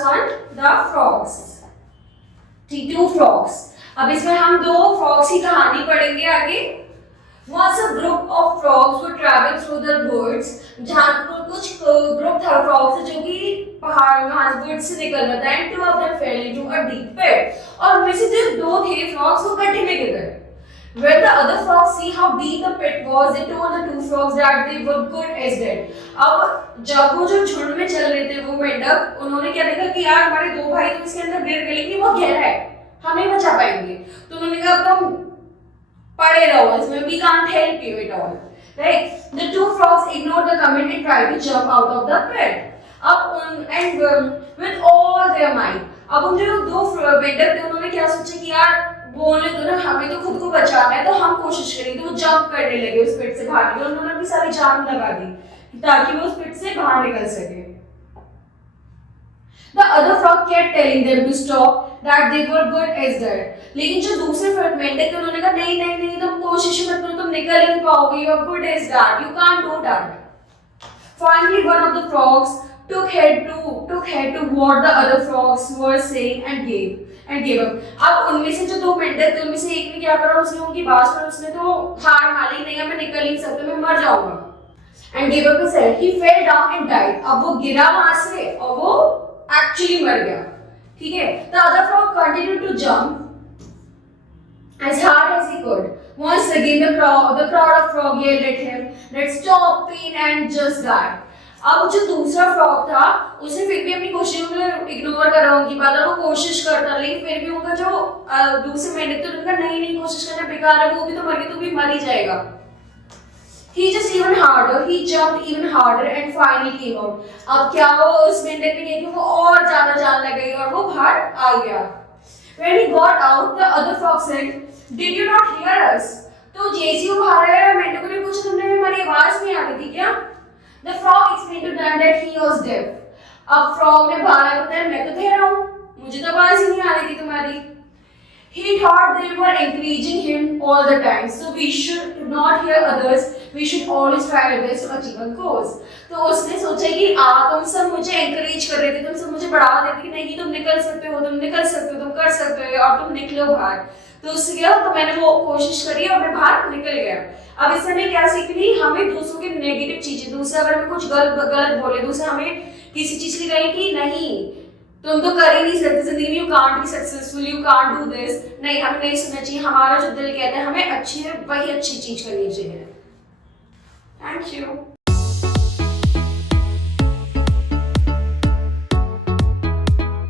Last one the frogs, ठीक, 2 frogs. अब इसमें हम 2 फ्रॉग्स की कहानी पढ़ेंगे आगे। Once a group of frogs would travel through the woods, जहाँ पर कुछ ग्रुप था फ्रॉग्स जो कि पहाड़ में वुड से निकल रहा था, and 2 of them fell into a deep pit, और उनमें से जो 2 थे फ्रॉग्स वो गड्ढे में गिर गए। When the other frogs see how deep the pit was, they told the 2 frogs that they were good as dead. अब जब वो जो झुंड में चल रहे थे वो मेंढक, उन्होंने क्या देखा कि यार हमारे 2 भाई तो इसके अंदर गिर गए, लेकिन वो गहरा है, हम नहीं बचा पाएंगे। तो उन्होंने कहा अब तुम पड़े रहो इसमें, we can't help you at all, right? The 2 frogs ignored the comment and tried to jump out of the pit. With all their might, अब उन जो 2 मेंढक थे उन्होंने क्या सोचा कि यार बोलने दो ना, हमें तो खुद को बचाना है, तो हम कोशिश करेंगे। तो वो जंप करने लगे उस पिट से बाहर निकले, उन्होंने अपनी सारी जान लगा दी ताकि वो उस पिट से बाहर निकल सके। The other frog kept telling them to stop, that they were good as dead. लेकिन जो दूसरे मेंढक थे उन्होंने कहा नहीं नहीं नहीं, तुम कोशिश मत करो, तुम निकल ही नहीं पाओगे, you are good as dead, you can't do that. Finally, one of the frogs took head to what the other frogs were saying and gave up. अब उनमें से जो 2 मेंढक थे उनमें से एक ने क्या करा, उसने उनकी बात सुनी, उसने तो हार मान ली, नहीं मैं निकल नहीं सकता, मैं मर जाऊंगा। And gave up his head. He fell down and died. अब वो गिरा वहां से और वो एक्चुअली मर गया, ठीक है। The other frog continued to jump as hard as he could. Once again the crowd of frog yelled at him that stop pain and just die. अब जो दूसरा फ्रॉग था उसने फिर भी अपनी कोशिशों को इग्नोर करा उनकी बात, वो कोशिश करता, लेकिन फिर भी उनका जो दूसरे मेंढक थे उनका नहीं कोशिश करना बेकार है, वो भी तो मर गया, तो भी मर ही जाएगा। He just even harder, he jumped even harder and finally came out. अब क्या वो उस मेंढक ने किया कि वो और ज्यादा जान लग गई और वो बाहर आ गया। When he got out, the other frog said, "Did you not hear us?" तो जैसे वो बाहर आया मेंढक ने पूछा तुमने हमारी आवाज नहीं आ रही थी क्या? The frog explained to them that he was deaf. अब frog ने बाहर आकर बताया मैं तो कह रहा हूँ, मुझे तो आवाज ही नहीं आ रही थी तुम्हारी। He thought they were encouraging him all the time, so we should not hear others. We should always try our best to achieve our goals. तो उसने सोचा कि तुम सब मुझे encourage कर रहे थे, तुम सब मुझे बढ़ावा देते कि नहीं तुम निकल सकते हो, तुम निकल सकते हो, तुम कर सकते हो, और तुम निकलो बाहर। तो उससे क्या, तो मैंने वो कोशिश करी और मैं बाहर निकल गया। अब इससे हमें क्या सीख ली, हमें दूसरों की नेगेटिव चीजें, दूसरे अगर हमें कुछ गलत बोले, दूसरे हमें किसी चीज की कहे कि नहीं तुम तो कर ही नहीं सकते जिंदगी में, you can't be successful, you can't do this, नहीं हमें नहीं सुनना चाहिए। हमारा जो दिल कहता है हमें अच्छी है वही अच्छी चीज करनी चाहिए। Thank you.